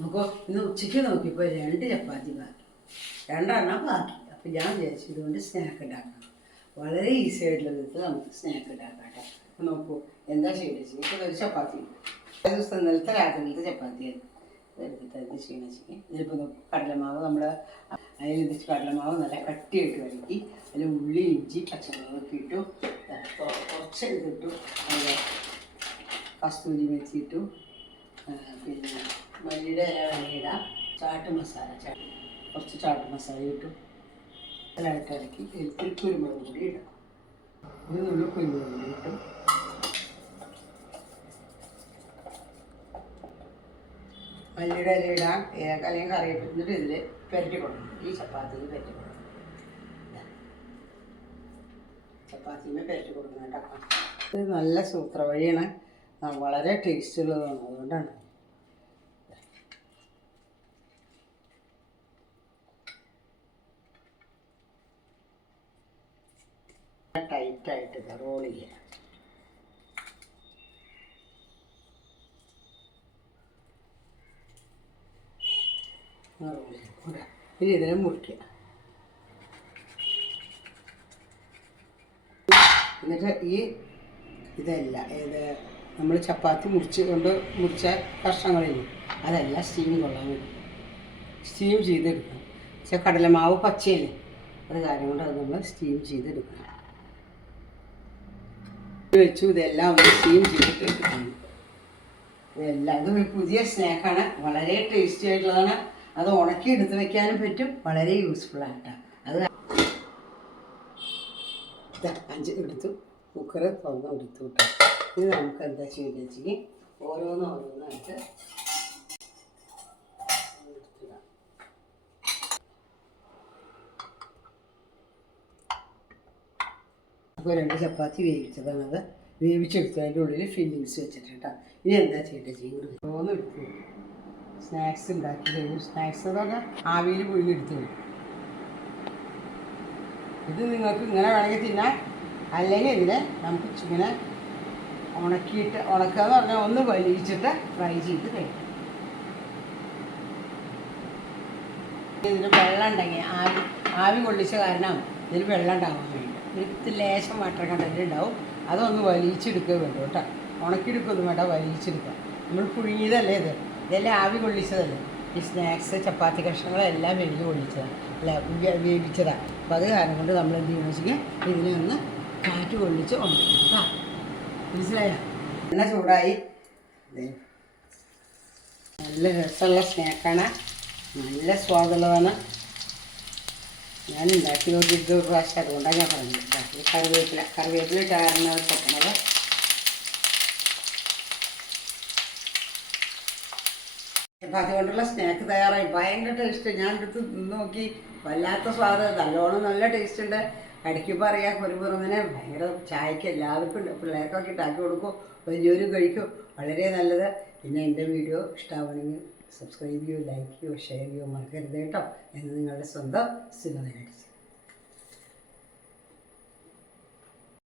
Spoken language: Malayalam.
നമുക്ക് ഇന്ന് ഉച്ചയ്ക്ക് നോക്കിയപ്പോൾ രണ്ട് ചപ്പാത്തി ബാക്കി. രണ്ടെണ്ണം ബാക്കി. അപ്പോൾ ഞാൻ വിചാരിച്ചു ഇതുകൊണ്ട് സ്നാക്ക് ഉണ്ടാക്കണം വളരെ ഈസി ആയിട്ടുള്ള വിധത്തിൽ നമുക്ക് സ്നാക്ക് ഉണ്ടാക്കാം കേട്ടോ നോക്കൂ എന്താ ചെയ്യേണ്ടത് ഇപ്പോൾ ഒരു ചപ്പാത്തി ഉണ്ട്. ഒരു ദിവസം ഇന്നലത്തെ രാത്രിയിലത്തെ ചപ്പാത്തിയായിരുന്നു എടുത്തിട്ട് ചെയ്യും ഇതിലിപ്പോൾ നോക്കൂ കടലമാവ് നമ്മൾ അതിനനുസരിച്ച് കടലമാവ് നല്ല കട്ടിയായിട്ട് കലക്കി അതിൽ ഉള്ളി ഇഞ്ചി പച്ചമുളകൊക്കെ ഇട്ടു. കുറച്ചെടുത്തിട്ടു അതിൽ കസ്തൂരി ആ, പിന്നെ മല്ലിയുടെ ഇല ചാട്ട് മസാല ചാട്ട് കുറച്ച് ചാട്ട് മസാല ഇട്ടു. അതിലായിട്ട് ഇറക്കി ഇതിൽ കുരുമുളക് പൊടി ഇടാം. ഇത് നുള്ളു കുരുമുളക് മല്ലിയുടെ ഇല ഇടാം. അല്ലെങ്കിൽ കറിവേപ്പില എന്നിട്ട് ഇതിൽ പെരട്ടി കൊടുക്കണം. ഈ ചപ്പാത്തിയിൽ പെരട്ടി കൊടുക്കണം. ചപ്പാത്തിയിൽ പെരട്ടി കൊടുക്കണം കേട്ടോ. ഇത് നല്ല സൂത്ര വഴിയാണ് ആ, വളരെ ടേസ്റ്റ് ഉള്ളതാണ് അതുകൊണ്ടാണ് ടൈറ്റായിട്ട് റോൾ ചെയ്യാം. ഇനി ഇതിനെ മുറിക്കുക എന്നിട്ട് ഈ ഇതല്ല ഇത് നമ്മൾ ചപ്പാത്തി മുറിച്ച് കൊണ്ട് മുറിച്ച കഷ്ണങ്ങളില്ലേ അതെല്ലാം സ്റ്റീം കൊള്ളാൻ വേണ്ടി സ്റ്റീം ചെയ്തെടുക്കണം. പക്ഷേ കടലമാവ് പച്ചയല്ലേ? അത് കാര്യം കൊണ്ട് അത് നമ്മൾ സ്റ്റീം ചെയ്തെടുക്കണം. വെച്ചു ഇതെല്ലാം ഒന്ന് സ്റ്റീം ചെയ്തിട്ട് എടുക്കണം. ഇതെല്ലാം ഇതൊരു പുതിയ സ്നാക്കാണ് വളരെ ടേസ്റ്റി ആയിട്ടുള്ളതാണ്. അത് ഉണക്കി എടുത്ത് വെക്കാനും പറ്റും. വളരെ യൂസ്ഫുൾ ആയിട്ടാണ്. അത് അഞ്ച് എടുത്തു. കുക്കർ തുറന്ന് എടുത്തു വിട്ടു ഇത് നമുക്ക് എന്താ ചെയ്ത് വെച്ചാൽ ഓരോന്ന് ഓരോന്നായിട്ട്. അപ്പോൾ രണ്ട് ചപ്പാത്തി വേവിച്ചതാണത്. വേവിച്ചെടുത്തു അതിന്റെ ഉള്ളിൽ ഫില്ലിങ്സ് വെച്ചിട്ട് കേട്ടോ. ഇനി എന്താ ചെയ്യേണ്ടത് ചെയ്യുന്നത് ഓരോന്ന് എടുത്തു സ്നാക്സ് ഉണ്ടാക്കി കഴിഞ്ഞു. സ്നാക്സ് അതൊക്കെ ആവിയിൽ പുഴുങ്ങി വരും ഇത് നിങ്ങൾക്ക് ഇങ്ങനെ വേണമെങ്കിൽ തിന്നാം. അല്ലെങ്കിൽ ഇതിനെ നമുക്ക് ഇങ്ങനെ ഉണക്കിയിട്ട് ഉണക്കുക എന്ന് പറഞ്ഞാൽ ഒന്ന് വലിയിച്ചിട്ട് ഫ്രൈ ചെയ്ത് കഴിക്കും. ഇതിന് വെള്ളം ഉണ്ടെങ്കിൽ ആവി ആവി കൊള്ളിച്ച കാരണം ഇതിന് വെള്ളം ഉണ്ടാവാൻ വേണ്ടി ഇതിൽ ലേശം വാട്ടർ കണ്ടന്റ് ഉണ്ടാവും. അതൊന്ന് വലിയിച്ചെടുക്കുക വേണ്ടു കേട്ടോ. ഉണക്കിയെടുക്കൊന്നും വേണ്ട വലിയിച്ചെടുക്കുക നമ്മൾ പുഴുങ്ങിയതല്ലേ ഇത്? ഇതെല്ലാം ആവി കൊള്ളിച്ചതല്ലേ? ഈ സ്നാക്സ് ചപ്പാത്തി കഷ്ണങ്ങളെല്ലാം വെയിൽ കൊള്ളിച്ചതാണ്. അല്ല? വേവിച്ചതാണ്. അപ്പോൾ അത് കാരണം കൊണ്ട് നമ്മൾ എന്ത് ചെയ്യണമെന്ന് വെച്ചിട്ടുണ്ടെങ്കിൽ ഇതിനെ ഒന്ന് കാറ്റ് കൊള്ളിച്ച് കേട്ടോ മനസ്സിലായോ? എണ്ണ ചൂടായി. നല്ല രസമുള്ള സ്നേക്കാണ്. നല്ല സ്വാദുള്ളതാണ്. ഞാൻ ഉണ്ടാക്കി നോക്കിയിട്ട് ഒരു പ്രാവശ്യം അതുകൊണ്ടാണ് ഞാൻ പറഞ്ഞത് ഈ കറിവേപ്പില കറിവേപ്പില ചാരണ പൊട്ടണത് അപ്പം കൊണ്ടുള്ള സ്നാക്ക് തയ്യാറായി. ഭയങ്കര ടേസ്റ്റ് ഞാൻ എടുത്ത് നോക്കി. വല്ലാത്ത സ്വാദ്. നല്ലോണം നല്ല ടേസ്റ്റ് ഉണ്ട്. കടിക്കുമ്പോൾ ഒരു കുരുപുറന്നിനെ ഭയങ്കര ചായക്ക് എല്ലാവർക്കും പിള്ളേർക്കൊക്കെ ഉണ്ടാക്കി കൊടുക്കും വലിയവരും കഴിക്കും. വളരെ നല്ലത്. പിന്നെ എന്റെ വീഡിയോ ഇഷ്ടമാവണമെങ്കിൽ സബ്സ്ക്രൈബ് ചെയ്യൂ ലൈക്ക് ചെയ്യൂ ഷെയർ ചെയ്യൂ മറക്കരുത് കേട്ടോ. എന്ന് നിങ്ങളുടെ സ്വന്തം സിനിമ